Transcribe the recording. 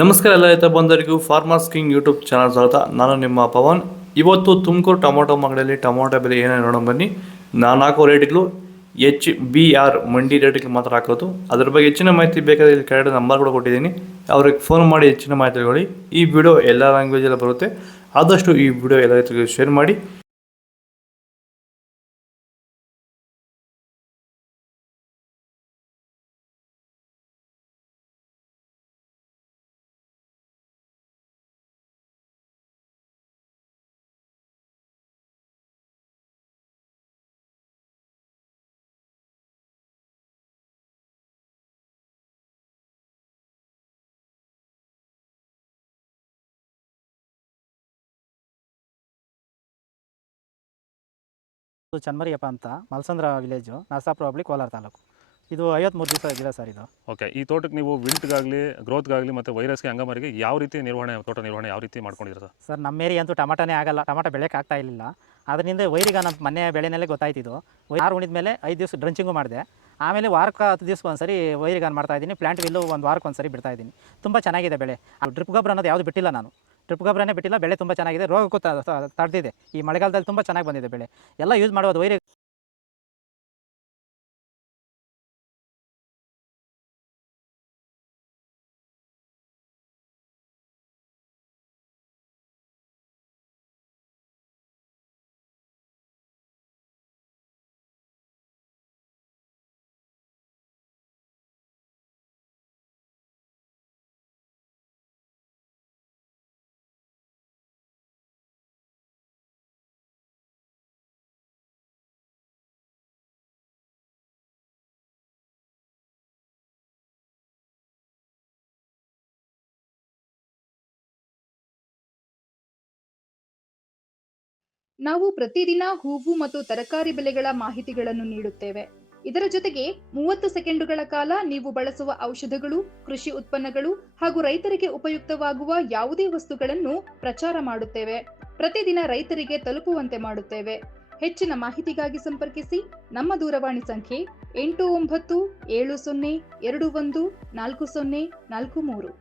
ನಮಸ್ಕಾರ ಎಲ್ಲ ರೈತ ಬಂಧುಗಳಿಗೂ ಫಾರ್ಮರ್ಸ್ ಕಿಂಗ್ ಯೂಟ್ಯೂಬ್ ಚಾನಲ್ ಸ್ವಾಗತ. ನಾನು ನಿಮ್ಮ ಪವನ್. ಇವತ್ತು ತುಮಕೂರು ಟೊಮೊಟೊ ಮಾರ್ಕೆಟಲ್ಲಿ ಟೊಮೊಟೊ ಬೆಲೆ ಏನೇನು ನೋಡೋಣ ಬನ್ನಿ. ನಾನು ಹಾಕೋ ರೇಟ್ಗಳು HBR ಮಂಡಿ ರೇಟ್ಗಳು ಮಾತ್ರ ಹಾಕೋದು. ಅದ್ರ ಬಗ್ಗೆ ಹೆಚ್ಚಿನ ಮಾಹಿತಿ ಬೇಕಾದರೆ ಇಲ್ಲಿ ಕೆಳಗಡೆ ನಂಬರ್ ಕೂಡ ಕೊಟ್ಟಿದ್ದೀನಿ, ಅವ್ರಿಗೆ ಫೋನ್ ಮಾಡಿ ಹೆಚ್ಚಿನ ಮಾಹಿತಿ ತಿಳ್ಕೊಳ್ಳಿ. ಈ ವಿಡಿಯೋ ಎಲ್ಲ ಲ್ಯಾಂಗ್ವೇಜಲ್ಲಿ ಬರುತ್ತೆ, ಆದಷ್ಟು ಈ ವಿಡಿಯೋ ಎಲ್ಲ ರೈತರಿಗೆ ಶೇರ್ ಮಾಡಿ. ಚನ್ಮರಿಯಪ್ಪ ಅಂತ ಮಲ್ಸಂದ್ರ ವಿಲೇಜು, ನರಸಾಪುರ ಹೋಬಳಿ, ಕೋಲಾರ ತಾಲೂಕು. ಇದು 53 ದಿವಸ ಗಿಡ ಸರ್ ಇದು. ಓಕೆ, ಈ ತೋಟಕ್ಕೆ ನೀವು ವಿಲ್ಟ್ಗಾಗಲಿ ಗ್ರೋತ್ಗಾಗಲಿ ಮತ್ತು ವೈರಸ್ಗೆ ಅಂಗಮಾರಿಗೆ ಯಾವ ರೀತಿ ತೋಟ ನಿರ್ವಹಣೆ ಯಾವ ರೀತಿ ಮಾಡ್ಕೊಂಡಿದ್ದೀರಾ ಸರ್? ನಮ್ಮ ಏರಿಯಾ ಅಂತೂ ಟಮಾಟನೇ ಆಗಲ್ಲ, ಟಮಾಟ ಬೆಳೆಯೋಕೆ ಆಗ್ತಾ ಇರಲಿಲ್ಲ. ಅದರಿಂದ ವೈರಿಗೆ ನಮ್ಮ ಮನೆ ಬೆಳೆನಲ್ಲೇ ಗೊತ್ತಾಯ್ತಿದ್ದು. ಆರು ಉಣಿದ ಮೇಲೆ 5 ದಿವಸ ಡ್ರಂಚಿಂಗು ಮಾಡಿದೆ. ಆಮೇಲೆ ವಾರಕ್ಕೆ 10 ದಿವಸಕ್ಕೆ ಒಂದ್ಸರಿ ವೈರಿಗಾನ್ ಮಾಡ್ತಾ ಇದ್ದೀನಿ. ಪ್ಲಾಂಟ್ ವಿಲ್ಲು ಒಂದು ವಾರಕ್ಕೆ ಒಂದ್ಸರಿ ಬಿಡ್ತಾ ಇದ್ದೀನಿ. ತುಂಬ ಚೆನ್ನಾಗಿದೆ ಬೆಳೆ. ಡ್ರಿಪ್ ಗೊಬ್ಬರ ಅನ್ನೋದು ಯಾವುದು ಬಿಟ್ಟಿಲ್ಲ ನಾನು, ಡ್ರಿಪ್ ಗೊಬ್ಬರನೇ ಬಿಟ್ಟಿಲ್ಲ. ಬೆಳೆ ತುಂಬ ಚೆನ್ನಾಗಿದೆ, ರೋಗಕ್ಕೂ ತಡೆದಿದೆ. ಈ ಮಳೆಗಾಲದಲ್ಲಿ ತುಂಬ ಚೆನ್ನಾಗಿ ಬಂದಿದೆ ಬೆಳೆ. ಎಲ್ಲ ಯೂಸ್ ಮಾಡೋದು ವೈರಿ. ನಾವು ಪ್ರತಿದಿನ ಹೂವು ಮತ್ತು ತರಕಾರಿ ಬೆಲೆಗಳ ಮಾಹಿತಿಗಳನ್ನು ನೀಡುತ್ತೇವೆ. ಇದರ ಜೊತೆಗೆ 30 ಸೆಕೆಂಡುಗಳ ಕಾಲ ನೀವು ಬಳಸುವ ಔಷಧಗಳು, ಕೃಷಿ ಉತ್ಪನ್ನಗಳು ಹಾಗೂ ರೈತರಿಗೆ ಉಪಯುಕ್ತವಾಗುವ ಯಾವುದೇ ವಸ್ತುಗಳನ್ನು ಪ್ರಚಾರ ಮಾಡುತ್ತೇವೆ. ಪ್ರತಿದಿನ ರೈತರಿಗೆ ತಲುಪುವಂತೆ ಮಾಡುತ್ತೇವೆ. ಹೆಚ್ಚಿನ ಮಾಹಿತಿಗಾಗಿ ಸಂಪರ್ಕಿಸಿ. ನಮ್ಮ ದೂರವಾಣಿ ಸಂಖ್ಯೆ 8970214043.